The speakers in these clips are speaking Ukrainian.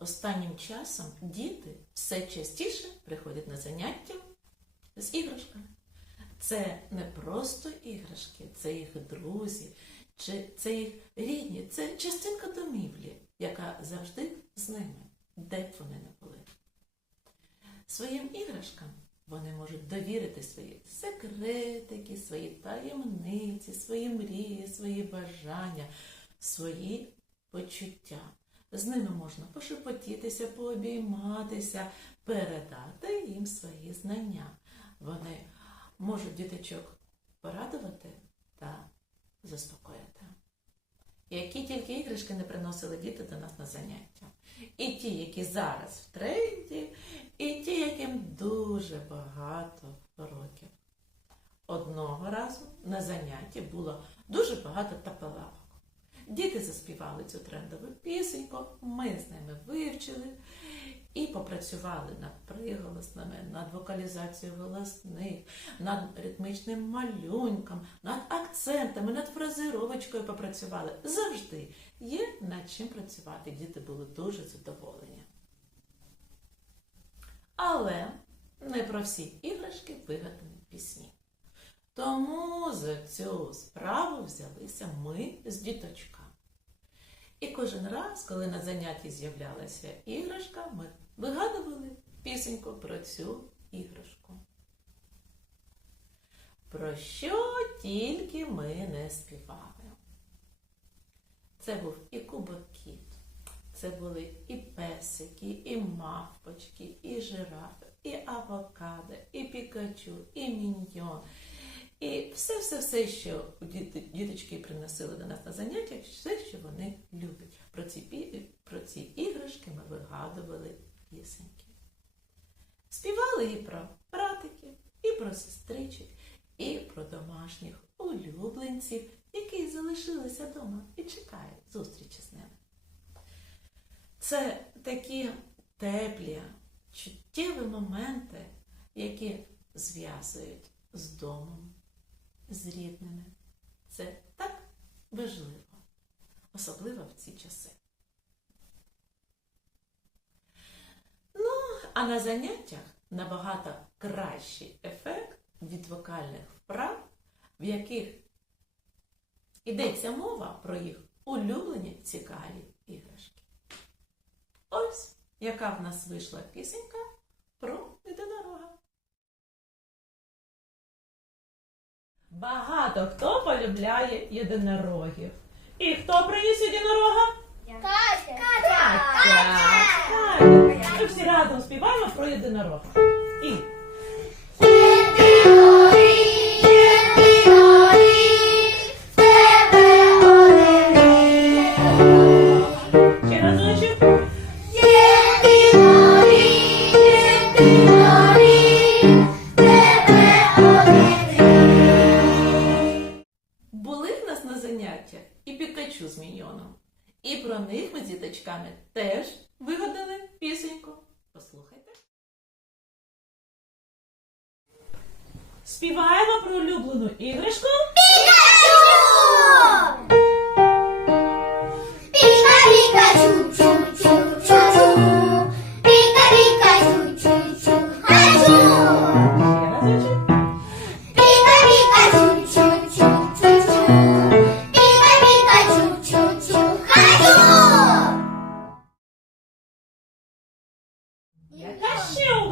Останнім часом діти все частіше приходять на заняття з іграшками. Це не просто іграшки, це їх друзі, це їх рідні, це частинка домівлі, яка завжди з ними, де б вони не були. Своїм іграшкам вони можуть довірити свої секретики, свої таємниці, свої мрії, свої бажання, свої почуття. З ними можна пошепотітися, пообійматися, передати їм свої знання. Вони можуть діточок порадувати та заспокоїти. Які тільки іграшки не приносили діти до нас на заняття. І ті, які зараз в тренді, і ті, яким дуже багато років. Одного разу на занятті було дуже багато тапелавок. Діти заспівали цю трендову пісеньку, ми з ними вивчили і попрацювали над приголосними, над вокалізацією голосних, над ритмічним малюнком, над акцентами, над фразировочкою попрацювали. Завжди є над чим працювати. Діти були дуже задоволені. Але не про всі іграшки вигадані пісні. Тому за цю справу взялися ми з діточками. І кожен раз, коли на занятті з'являлася іграшка, ми вигадували пісеньку про цю іграшку. Про що тільки ми не співали. Це був і кубокіт, це були і песики, і мавпочки, і жирафи, і авокадо, і пікачу, і міньйон. І все-все-все, що діти, діточки приносили до нас на заняття, все, що вони люблять. Про ці, про ці іграшки ми вигадували пісеньки. Співали і про братиків, і про сестричок, і про домашніх улюбленців, які залишилися вдома і чекають зустрічі з ними. Це такі теплі, чуттєві моменти, які зв'язують з домом, з рідними. Це так важливо, особливо в ці часи. Ну, а на заняттях набагато кращий ефект від вокальних вправ, в яких йдеться мова про їх улюблені цікаві іграшки. Ось яка в нас вийшла пісенька про Багато хто полюбляє єдинорогів. І хто приніс єдинорога? Катя! Катя! Катя! Ми всі разом співаємо про єдинорога. І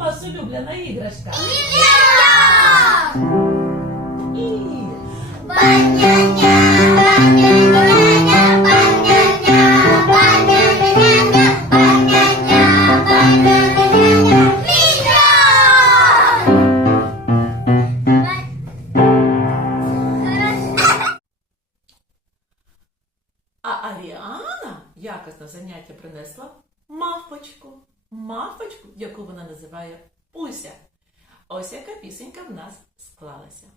вас улюблена іграшка? І А Аріана якось на заняття принесла мавпочку. Мавпочку, яку вона називає Пуся. Ось яка пісенька в нас склалася.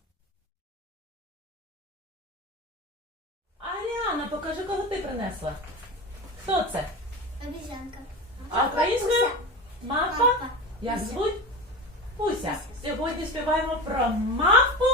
Аріана, покажи, кого ти принесла. Хто це? Обіцянка. А українською? Мавпа. Як звуть? Пуся. Сьогодні співаємо про мавпу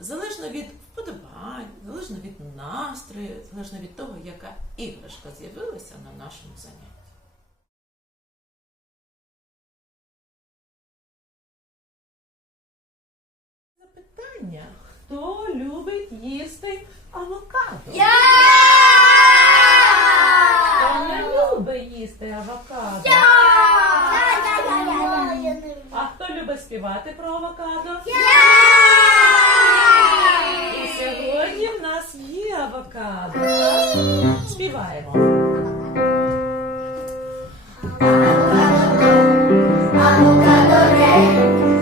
залежно від вподобань, залежно від настрою, залежно від того, яка іграшка з'явилася на нашому занятті. Запитання: хто любить їсти авокадо? Я! Хто не любить їсти авокадо? А хто любить співати про авокадо? І сьогодні в нас є авокадо. Співаємо. Авокадо, авокадо, avocado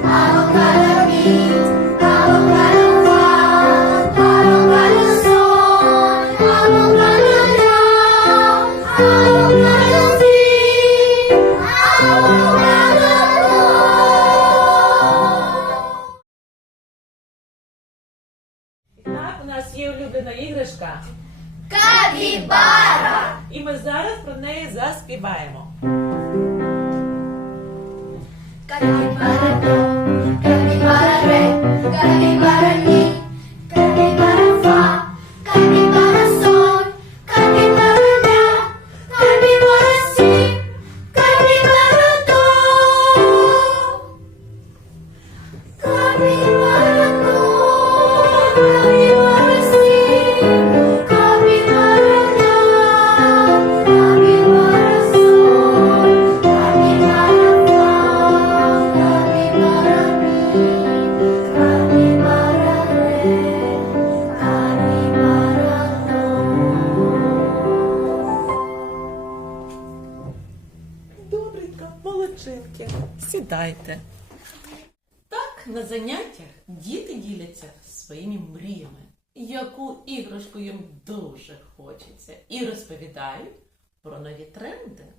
яку іграшку їм дуже хочеться, і розповідають про нові тренди.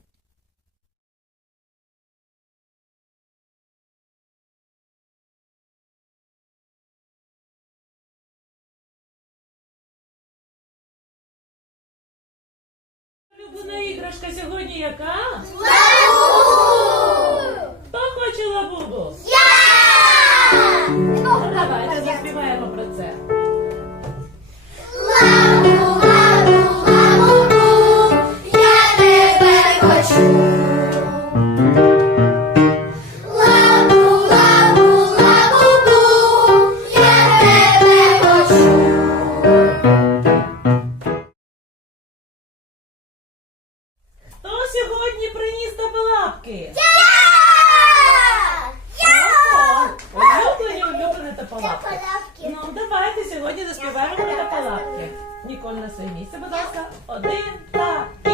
Улюблена іграшка сьогодні яка? Хто хоче лабубу? Ну, давайте тополапки? Я! Улюблені, улюблені. Тополапки. Ну, давайте сьогодні заспіваємо про тополапки. Ніколь на своє місце, будь ласка. Один, два, і.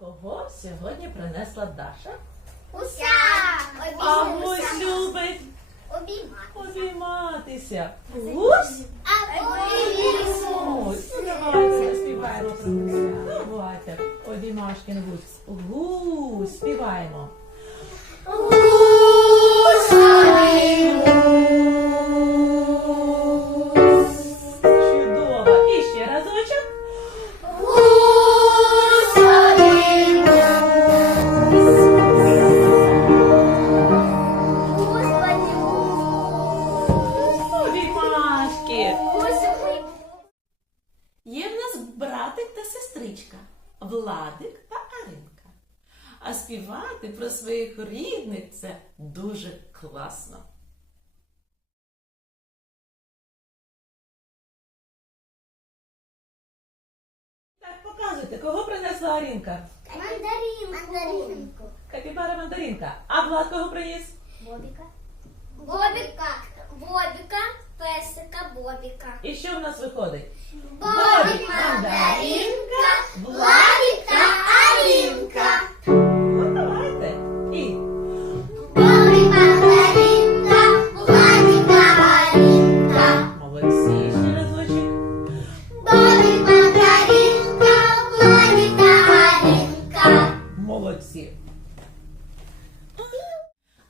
Кого сьогодні принесла Даша? Уся! А гусь любить Обіймати. обійматися. Гусь? Ось, давайте заспіваємо про гуся. Давайте, обіймашкін гусь. Гусь, співаємо. Чудово. Братик та сестричка, Владик та Аринка. А співати про своїх рідних це дуже класно. Так, показуйте, кого принесла Аринка? Мандаринку. Мандаринку. Капібара мандаринка. А Влад кого приніс? Бобіка. Бобіка, Бобіка, песика, Бобіка. І що в нас виходить? Бобік, мандаринка, Владик та Алінка. Ну, давайте. І Бобік, мандаринка, Владик та Алінка. молодці, ще разочок. Бобік, мандаринка, Владик та Алінка. Молодці.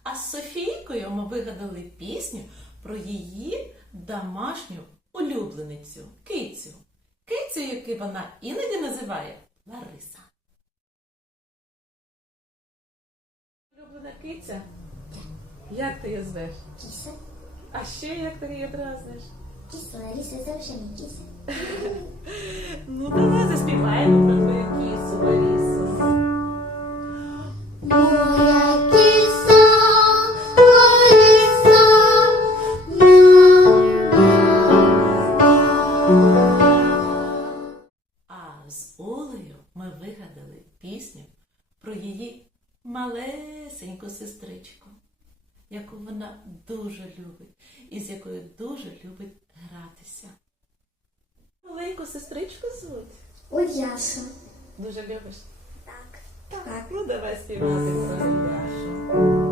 А з Софійкою ми вигадали пісню про її домашню улюбленицю кицю. Кицю, яку вона іноді називає Лариса. Улюблена киця? Як ти її звеш? Кіса, А ще як ти її дразниш? кіса, Лариса, завжди не кіса. Ну, давай заспіваємо про твою кісу, Ларісу. Малесеньку сестричку, яку вона дуже любить і з якою дуже любить гратися. Маленьку сестричку звуть. Уляша. Дуже любиш. Так. Так, ну давай співати про.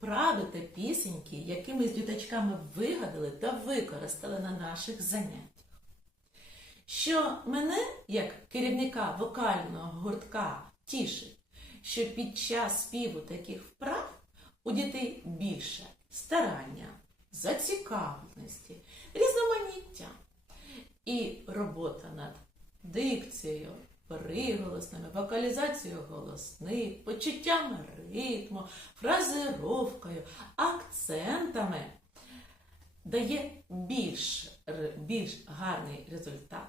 Вправи пісеньки, які ми з діточками вигадали та використали на наших заняттях. Що мене, як керівника вокального гуртка, тішить, що під час співу таких вправ у дітей більше старання, зацікавленості, різноманіття і робота над дикцією, приголосними, вокалізацією голосних, почуттями ритму, фразировкою, акцентами дає більш, більш гарний результат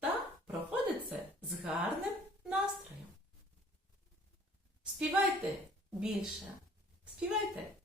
та проходить це з гарним настроєм. Співайте більше, співайте